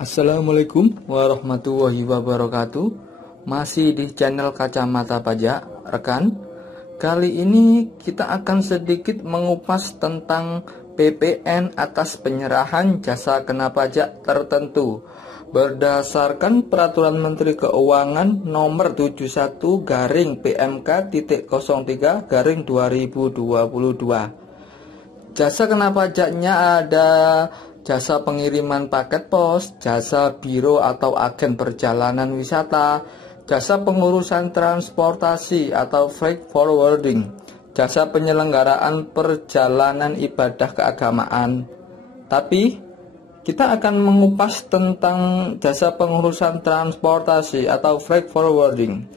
Assalamualaikum warahmatullahi wabarakatuh. Masih di channel Kacamata Pajak, rekan. Kali ini kita akan sedikit mengupas tentang PPN atas penyerahan jasa kena pajak tertentu berdasarkan Peraturan Menteri Keuangan Nomor 71-PMK.03/2022. Jasa kena pajaknya ada jasa pengiriman paket pos, jasa biro atau agen perjalanan wisata, jasa pengurusan transportasi atau freight forwarding, jasa penyelenggaraan perjalanan ibadah keagamaan. Tapi kita akan mengupas tentang jasa pengurusan transportasi atau freight forwarding.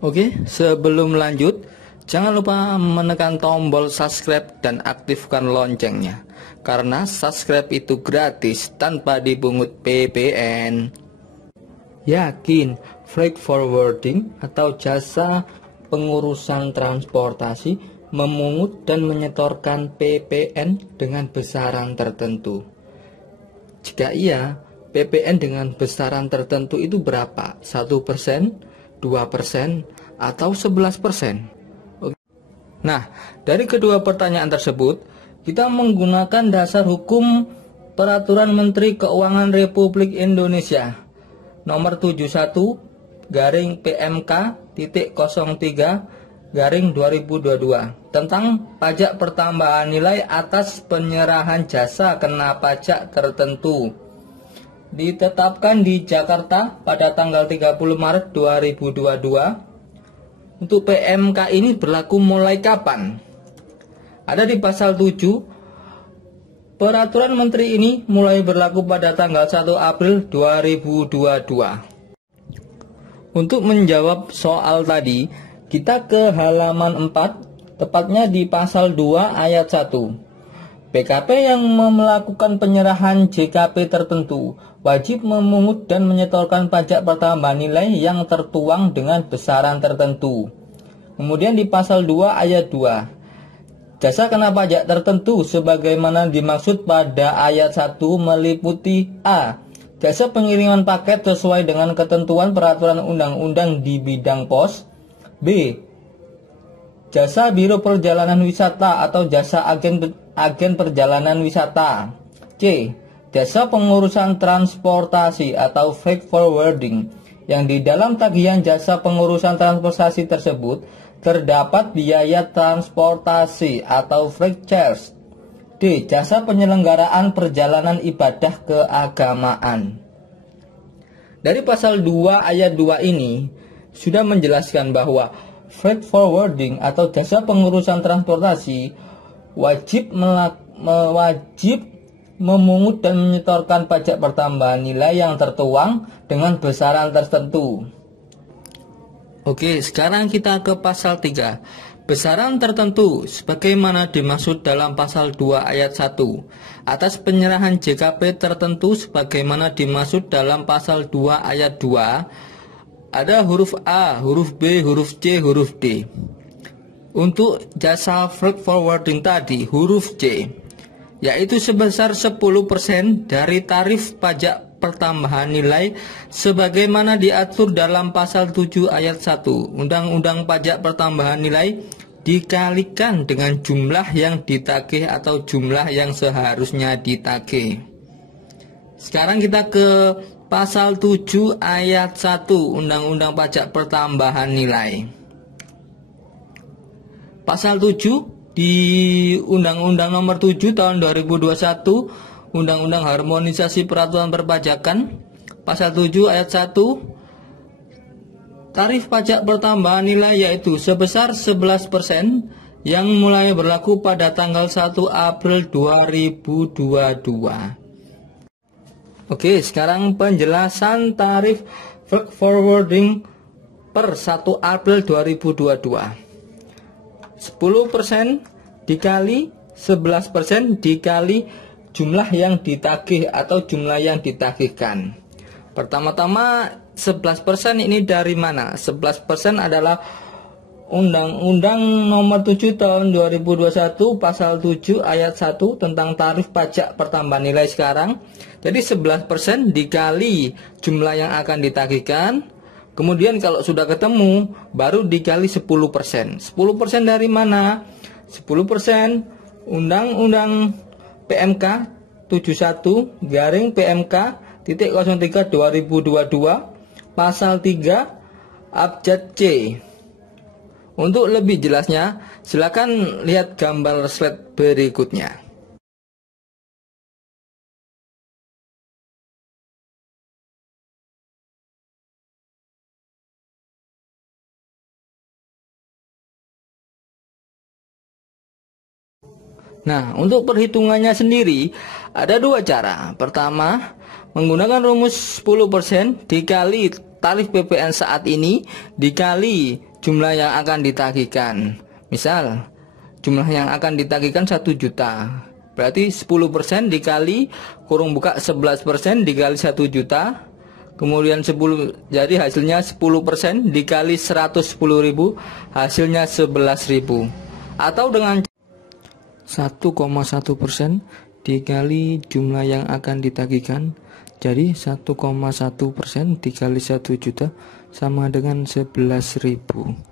Oke, sebelum lanjut, jangan lupa menekan tombol subscribe dan aktifkan loncengnya, karena subscribe itu gratis tanpa dipungut PPN. Yakin freight forwarding atau jasa pengurusan transportasi memungut dan menyetorkan PPN dengan besaran tertentu? Jika iya, PPN dengan besaran tertentu itu berapa? 1%, 2%, atau 11%? Nah, dari kedua pertanyaan tersebut, kita menggunakan dasar hukum Peraturan Menteri Keuangan Republik Indonesia Nomor 71-PMK.03/2022 tentang pajak pertambahan nilai atas penyerahan jasa kena pajak tertentu. Ditetapkan di Jakarta pada tanggal 30 Maret 2022. Untuk PMK ini berlaku mulai kapan? Ada di pasal 7. Peraturan Menteri ini mulai berlaku pada tanggal 1 April 2022. Untuk menjawab soal tadi, kita ke halaman 4, tepatnya di pasal 2 ayat 1. PKP yang melakukan penyerahan JKP tertentu wajib memungut dan menyetorkan pajak pertambahan nilai yang tertuang dengan besaran tertentu. Kemudian di pasal 2 ayat 2, jasa kena pajak tertentu sebagaimana dimaksud pada ayat 1 meliputi A. Jasa pengiriman paket sesuai dengan ketentuan peraturan undang-undang di bidang pos. B. Jasa biro perjalanan wisata atau jasa agen perjalanan wisata. C. Jasa pengurusan transportasi atau freight forwarding, yang di dalam tagihan jasa pengurusan transportasi tersebut terdapat biaya transportasi atau freight charge. D. Jasa penyelenggaraan perjalanan ibadah keagamaan. Dari pasal 2 ayat 2 ini sudah menjelaskan bahwa freight forwarding atau jasa pengurusan transportasi wajib memungut dan menyetorkan pajak pertambahan nilai yang tertuang dengan besaran tertentu. Oke, sekarang kita ke pasal 3. Besaran tertentu sebagaimana dimaksud dalam pasal 2 ayat 1. Atas penyerahan JKP tertentu sebagaimana dimaksud dalam pasal 2 ayat 2, ada huruf A, huruf B, huruf C, huruf D. Untuk jasa freight forwarding tadi, huruf C, yaitu sebesar 10% dari tarif pajak pertambahan nilai sebagaimana diatur dalam pasal 7 ayat 1 Undang-Undang Pajak Pertambahan Nilai dikalikan dengan jumlah yang ditagih atau jumlah yang seharusnya ditagih. Sekarang kita ke pasal 7 ayat 1 Undang-Undang Pajak Pertambahan Nilai. Pasal 7 di Undang-Undang Nomor 7 Tahun 2021, Undang-Undang Harmonisasi Peraturan Perpajakan, pasal 7 ayat 1, tarif pajak pertambahan nilai yaitu sebesar 11% yang mulai berlaku pada tanggal 1 April 2022. Oke, sekarang penjelasan tarif freight forwarding per 1 April 2022. 10% dikali 11% dikali jumlah yang ditagih atau jumlah yang ditagihkan. Pertama-tama 11% ini dari mana? 11% adalah Undang-Undang Nomor 7 Tahun 2021 Pasal 7 Ayat 1 tentang tarif pajak pertambahan nilai sekarang. Jadi 11% dikali jumlah yang akan ditagihkan. Kemudian kalau sudah ketemu baru dikali 10%. 10% dari mana? 10% Undang-Undang PMK 71 garing PMK titik 03 2022 Pasal 3 Abjad C. Untuk lebih jelasnya, silakan lihat gambar slide berikutnya. Nah, untuk perhitungannya sendiri ada dua cara. Pertama, menggunakan rumus 10% dikali tarif PPN saat ini dikali jumlah yang akan ditagihkan. Misal, jumlah yang akan ditagihkan 1 juta. Berarti 10% dikali kurung buka 11% dikali 1 juta. Kemudian 10, jadi hasilnya 10% dikali 110.000, hasilnya 11.000. Atau dengan 1,1% dikali jumlah yang akan ditagihkan, jadi 1,1% dikali 1 juta sama dengan 11.000.